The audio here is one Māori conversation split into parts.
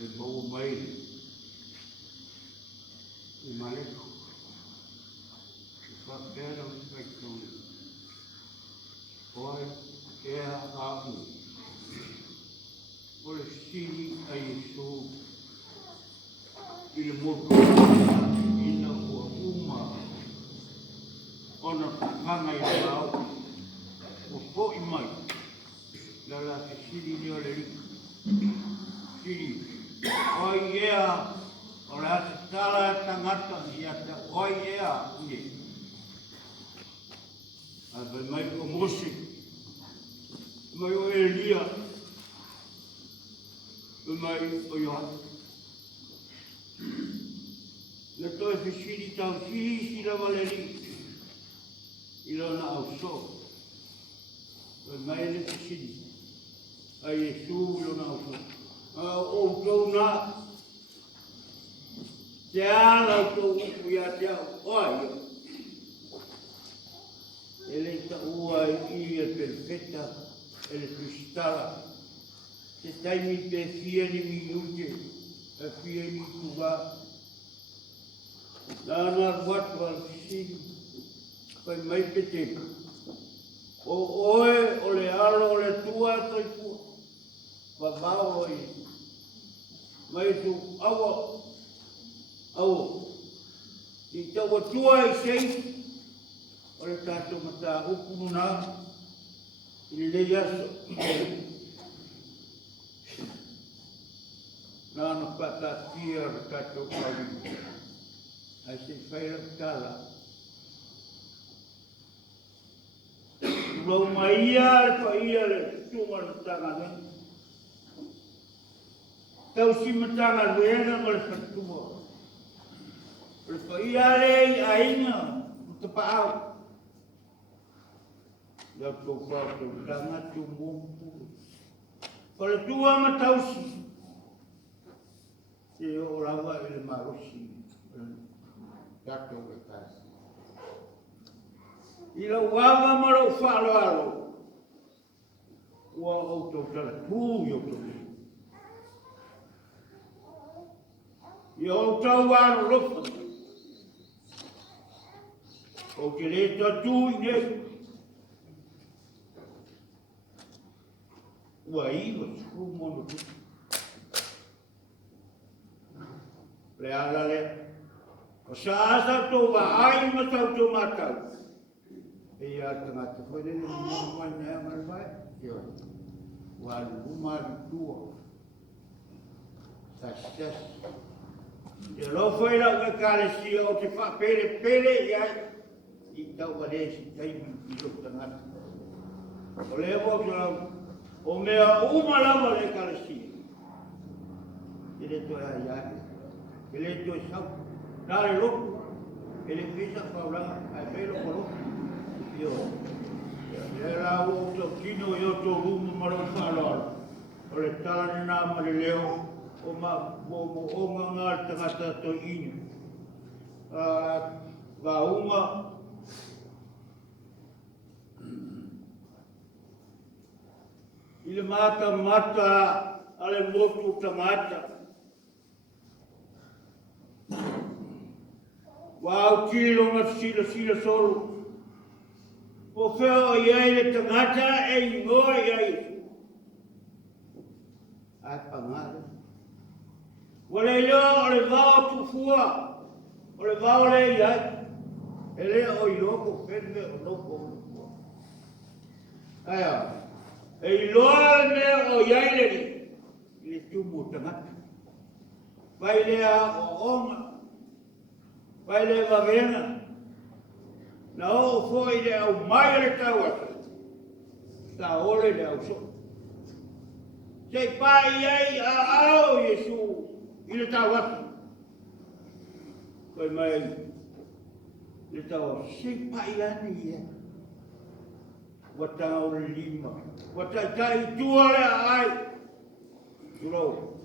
e bau mai, e maleko, e whakera o kai tōna. Oe, ea āu, o le siri a Iesu, i le motu ina ua uma, ona pakanga i le au, o po i mai, la te siri ni o le rika. Siri, oi ea, o le ate tala e tangata i ata, oi ea, ie. A vai mai o Mose, mai o Elia, mai o Ioan. Le toi fe siri tau si la valeri, i lona au so. Vai mai le fe siri, a Iesu i lona au so. O tau na, te ala o tau upu ia te au, oai ia. Ele ta ua i e perfetta, ele kristala. Te taimi pe fia ni minute, e fia ni tuwa. Nana watu al siri, pai mai pe te. O oe, o le alo, o le tua, toi pua. Babao i. Mai tu awa, awa. I tawa tua i sei, o le tato mata upunu na, i le yaso. Nana pata tia o le tato kawi. Ai se Failauga. Rau maia le paia le tunga le tanga ne. Tau si matanga luenga mo le fatua. Le paia le i aina, te paau. Lau tau whātou tanga tu mōmpu. O le tua matausi. Te o lawa i le marosi. Tatou e kasi. I lau wawa marau whaaloalo. Ua au tau tala tū i o tau. I au tau wālo rofa. O ke le tatu i nei. Ua iwa siku mono tu. Le ala le. O sa asa tō wa ai ma tau tō mātau. E ia tangata whaere ni mō mai nea mai mai. Ia. Wa lumari tua. Sasas. Te lo Failauga kālesia o te whapere pere iai. I tau waresi taimi i lo tangata. O le mo te lau. O mea umalawa le kālesia. E le toi ai ai. E le toi sau. Dale loco, ele fez a falar, a ver o colo, eu, era o toquinho e o torumo marofalor, o estava na amareleu, o mangar tangata toinho, a uma, ele mata, ale moto tangata. Wau tilo na sila solo. O feo iai le tangata e ingoa iai. Ai pangare. Wale ilo o le vao tufua. O le vao le iai. E le o iloko fende o loko. Aia. E iloa le mea o iai le li. Le tumu tangata. Vai lea o onga. Vai le vavena. Na o foi le au mai le tau atu. Ta ole le au so. Se pai ai a au Iesu i le tau atu. Koi mai le tau atu. Se pai ani ia. Wata o le lima. Wata tai tua le ai. Turo.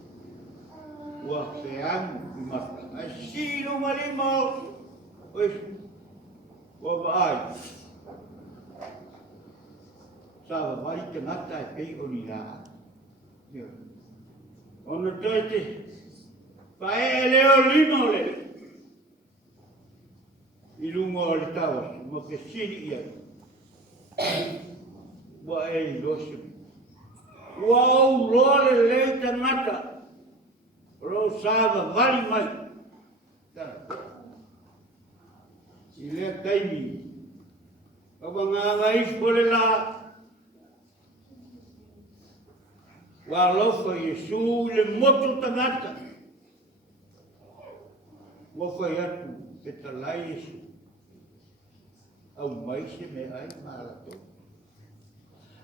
Ua peangu i mata. Ai sino malima o. Ois. Ua vai. Sawa vai te ngata e pei o ni la. Ona te pae leo lino le. I lungo o le tawa, mo ke siri ia. Wa e losi. Wa au roa le le tangata. Ro sava vali mai. I le taimi. Kawa ngā ispole la. Wa lofa Yesu le motu tangata. Wofa yatu petalai Yesu. Au mai se me ai marato.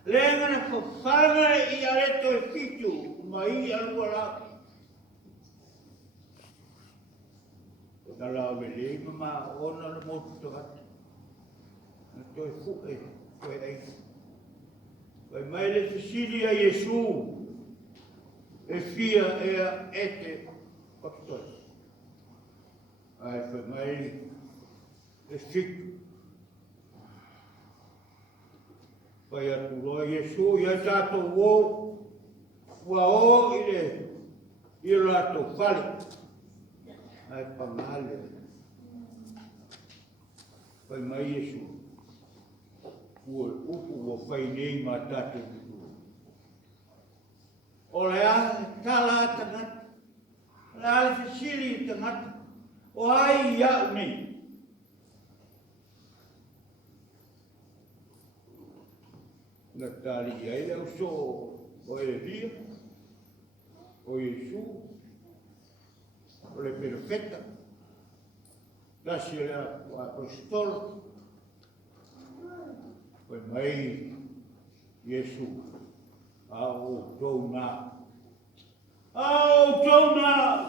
Lenga na whawhanga I areto e fitu, mai alua la. Na la me le mama ona le motu tangata. Na toi fuke, toi ai. Vai mai le fisili a Yesu. E fia ea ete pakutoi. Ai vai mai e fitu. Vai atu roa Yesu, ia tato wō, ua o I rato whare. Ai pangale. Vai mai Yesu. Ua upu ua whai nei ma tato vitu. O le a tala tangata. Le a fisili tangata. O ai iau nei. Na tali ai leo so o Elia, o Yesu, o le perfeta, dasi o apostolo, o mai Yesu, au tona,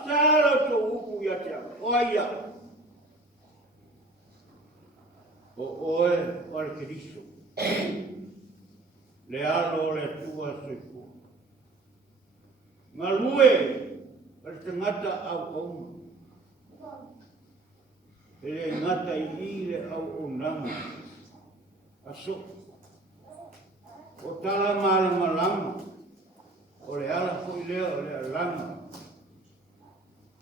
tala to upu ya tia, o aia, o e Cristo. Le alo le tua seku. Ngā lue, per te ngata au au. Ele ngata I le au au nanga. Aso. O tala malama lama. O le ala fui lea o le alanga.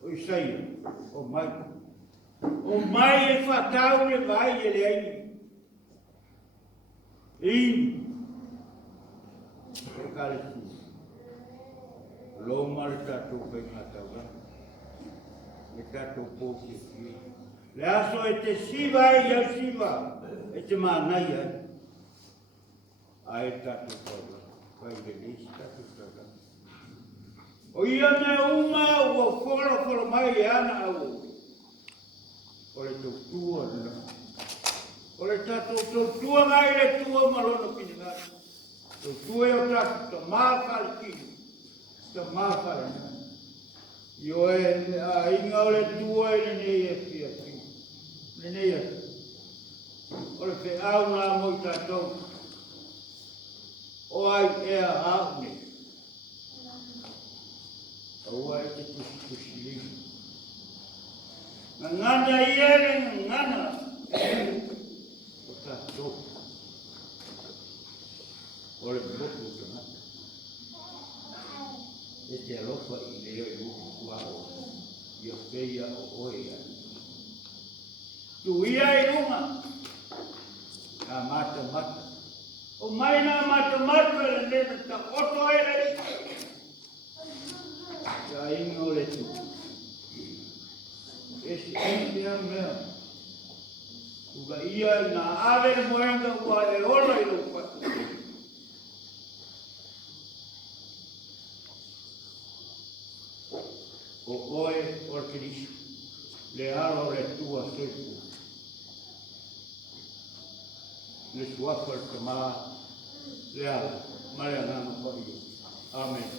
O Isaia, o mai. O mai e whatau le vai e le aini. Inu. Kalesi. Loma le tato kai ngataura. Le tato pōki ki. Le aso e te siva ia siva. E te mānai ai. A e tato kaura. Kai le nisi tato kaura. O ia me uma ua whora mai e ana au. O le tautua nila. O le tato tautua ngai le tua malono pini ngai. O tue o taku, ta māwhare kini, ta māwhare nā. Io a inga o le tua e nei e fia kini. Nei e. O le whi au nā moi tātou. O ai ea au ne. O ai te kusi lini. Ngana I ere ngana. O tātou. O le motu tangata. E te alofa I leo I uku kuao. Ia wheia o oea. Tu ia I runga. Nā mata. O mai nā mata e le nena ta oto e le. Ia inga o le tu. E si mea mea. Uga ia nā ale moenga ua e ola I lupa. O oe o Cristo, le alo le tua seku. Le suafa el tema, le alo, mare anano. Amen.